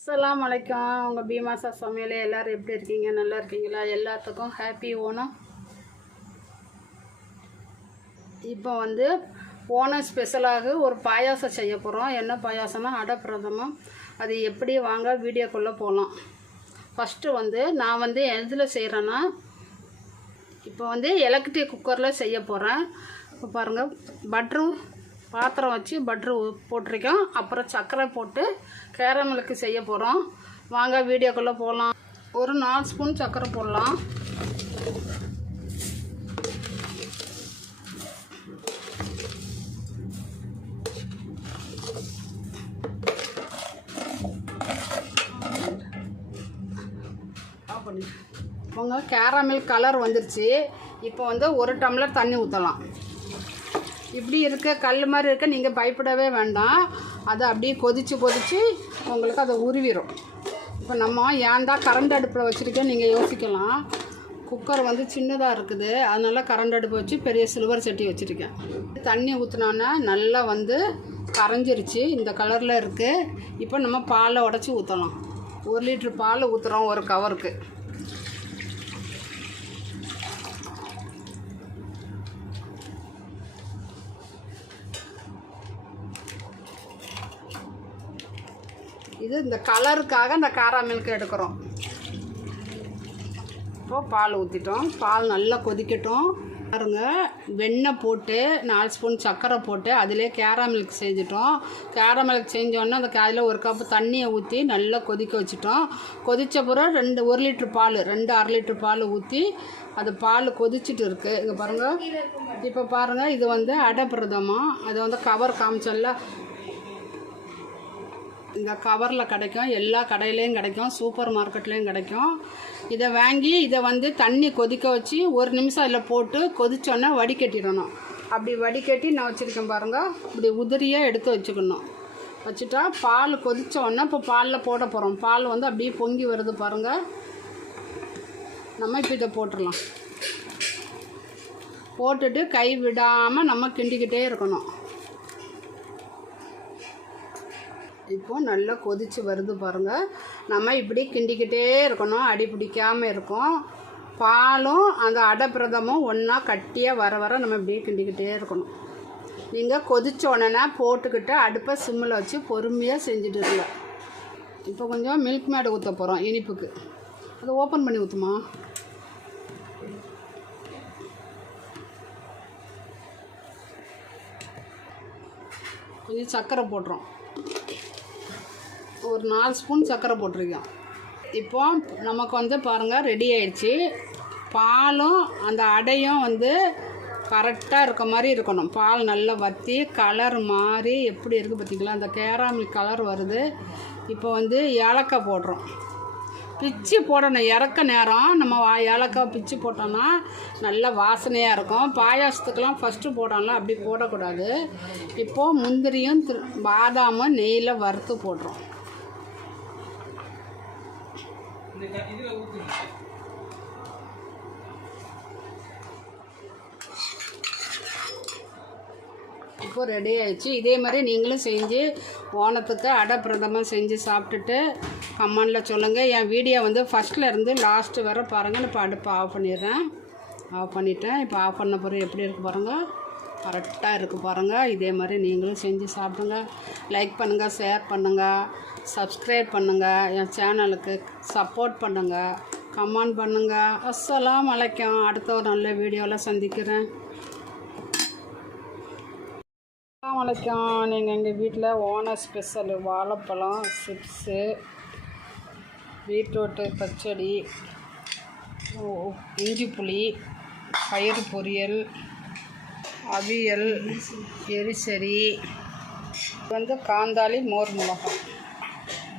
அஸ்லாம் வலைக்கம் உங்கள் பீமாசா சமையல் எல்லோரும் எப்படி இருக்கீங்க? நல்லா இருக்கீங்களா? எல்லாத்துக்கும் ஹாப்பி ஓணம். இப்போ வந்து ஓணம் ஸ்பெஷலாக ஒரு பாயாசம் செய்ய போகிறோம் என்ன பாயாசம்னா அடப்பிரதமம் அது எப்படி வாங்க? வீடியோக்குள்ளே போகலாம் ஃபஸ்ட்டு வந்து நான் வந்து எதில் செய்கிறேன்னா இப்போ வந்து எலக்ட்ரிக் குக்கரில் செய்ய போகிறேன் இப்போ பாருங்கள் பட்டரும் பாத்திரம் வச்சு பட்ரு போட்டிருக்கோம். அப்புறம் சர்க்கரை போட்டு கேரமலுக்கு செய்ய போகிறோம் வாங்க வீடியோக்குள்ளே போகலாம் ஒரு நாலு ஸ்பூன் சர்க்கரை போடலாம். உங்கள் கேரமில் கலர் வந்துருச்சு. இப்போ வந்து ஒரு டம்ளர் தண்ணி ஊற்றலாம் இப்படி இருக்க கல் மாதிரி இருக்க நீங்கள் பயப்படவே வேண்டாம். அதை அப்படியே கொதித்து கொதித்து உங்களுக்கு அதை உருவிடும் இப்போ நம்ம ஏன்டா கரண்ட் அடுப்பில் வச்சுருக்கேன் நீங்கள் யோசிக்கலாம். குக்கர் வந்து சின்னதாக இருக்குது அதனால் கரண்ட் அடுப்பு வச்சு பெரிய சில்வர் சட்டி வச்சுருக்கேன். தண்ணி ஊற்றினோன்னா நல்லா வந்து கரைஞ்சிருச்சு இந்த கலரில் இருக்குது இப்போ நம்ம பாலை உடச்சி ஊற்றலாம் ஒரு லிட்ரு பால் ஊற்றுறோம் ஒரு கவருக்கு இது இந்த கலருக்காக இந்த காரா மில்க் எடுக்கிறோம். இப்போது பால் ஊற்றிட்டோம் பால் நல்லா கொதிக்கட்டும். பாருங்க வெண்ணெய் போட்டு நாலு ஸ்பூன் சர்க்கரை போட்டு அதிலே கேரா மில்க் செஞ்சிட்டோம். கேரா மில்க் செஞ்சோன்னே அந்த அதில் ஒரு கப்பு தண்ணியை ஊற்றி நல்லா கொதிக்க வச்சுட்டோம். கொதித்த பிறகு ரெண்டு ஒரு லிட்ரு பால் ரெண்டு அரை லிட்ரு பால் ஊற்றி அது பால் கொதிச்சிட்டு இருக்குது இங்கே பாருங்கள் இப்போ பாருங்கள் இது வந்து அடப்பிரதமாக அது வந்து கவர் காமிச்சல்ல. இந்த கவரில் கிடைக்கும் எல்லா கடையிலையும் கிடைக்கும் சூப்பர் மார்க்கெட்லேயும் கிடைக்கும். இதை வாங்கி இதை வந்து தண்ணி கொதிக்க வச்சு ஒரு நிமிஷம் இதில் போட்டு கொதிச்சோன்னே வடிகட்டிடணும். அப்படி வடிகட்டி நான் வச்சுருக்கேன் பாருங்கள் இப்படி உதிரியாக எடுத்து வச்சுக்கணும். வச்சுட்டா பால் கொதிச்ச இப்போ பாலில் போட போகிறோம் பால் வந்து அப்படியே பொங்கி வருது பாருங்கள் நம்ம இப்போ இதை போட்டுடலாம். போட்டுட்டு கை விடாமல் நம்ம கிண்டிக்கிட்டே இருக்கணும். இப்போது நல்லா கொதிச்சு வருது பாருங்கள் நம்ம இப்படி கிண்டிக்கிட்டே இருக்கணும் அடி பிடிக்காமல் இருக்கும். பாலும் அந்த அடப்பிரதமும் ஒன்றா கட்டியாக வர வர நம்ம இப்படியே கிண்டிக்கிட்டே இருக்கணும். நீங்கள் கொதிச்ச உடனே போட்டுக்கிட்டு அடுப்பை சிம்மில் வச்சு பொறுமையாக செஞ்சுட்டு இருக்கல இப்போ கொஞ்சம் மில்க் மேடு ஊற்ற போகிறோம் இனிப்புக்கு. அதை ஓப்பன் பண்ணி ஊற்றுமா கொஞ்சம் சர்க்கரை போட்டுறோம். ஒரு நாலு ஸ்பூன் சர்க்கரை போட்டிருக்கோம். இப்போ நமக்கு வந்து பாருங்கள் ரெடி ஆயிடுச்சு. பாலும் அந்த அடையும் வந்து கரெக்டாக இருக்க மாதிரி இருக்கணும். பால் நல்லா வற்றி கலர் மாறி எப்படி இருக்குது பார்த்தீங்களா? அந்த கேராமில் கலர் வருது. இப்போ வந்து ஏலக்காய் போடுறோம். பிச்சு போடணும். இறக்க நேரம் நம்ம வா ஏலக்காய் பிச்சு போட்டோம்னா நல்ல வாசனையாக இருக்கும். பாயாசத்துக்கெலாம் ஃபஸ்ட்டு போடலாம் அப்படி போடக்கூடாது. இப்போது முந்திரியும் திரு பாதாமும் நெய்யில் வறுத்து போடுறோம். இப்போ ரெடி ஆயிடுச்சு. இதே மாதிரி நீங்களும் செஞ்சு ஓணத்துக்கு அடப்பிரதமாக செஞ்சு சாப்பிட்டுட்டு கமெண்டில் சொல்லுங்கள் என் வீடியோ வந்து ஃபஸ்ட்டில் இருந்து லாஸ்ட்டு வர பாருங்கள் இப்போ அடுப்பை ஆஃப் பண்ணிடுறேன். ஆஃப் பண்ணிட்டேன். இப்போ ஆஃப் பண்ண பிறகு எப்படி இருக்குது பாருங்கள் கரெக்டாக இருக்குது பாருங்கள் இதே மாதிரி நீங்களும் செஞ்சு சாப்பிடுங்க. லைக் பண்ணுங்கள் ஷேர் பண்ணுங்கள் சப்ஸ்கிரைப் பண்ணுங்கள் என் சேனலுக்கு சப்போர்ட் பண்ணுங்கள் கமெண்ட் பண்ணுங்கள் அஸ்ஸலாம் வலைக்கம் அடுத்த ஒரு நல்ல வீடியோவில் சந்திக்கிறேன். வணக்கம் நீங்கள் எங்கள் வீட்டில் ஓனர் ஸ்பெஷல் வாழைப்பழம் சிப்ஸு பீட்ரூட்டு பச்சடி இஞ்சி புளி பயிறு பொரியல் அவியல் எரிசரி வந்து காந்தாளி மோர் மிளகாய்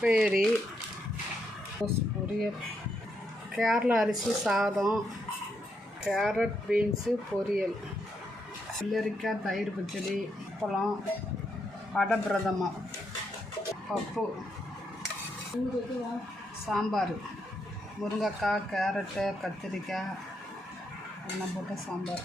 பேரி பொரியல் கேரளா அரிசி சாதம் கேரட் பீன்ஸு பொரியல் வெள்ளரிக்காய் தயிர் பச்சடி பழம் அடப்பிரதமம் பப்பு சாம்பார் முருங்கைக்காய் கேரட்டு கத்திரிக்காய் எல்லாம் போட்ட சாம்பார்.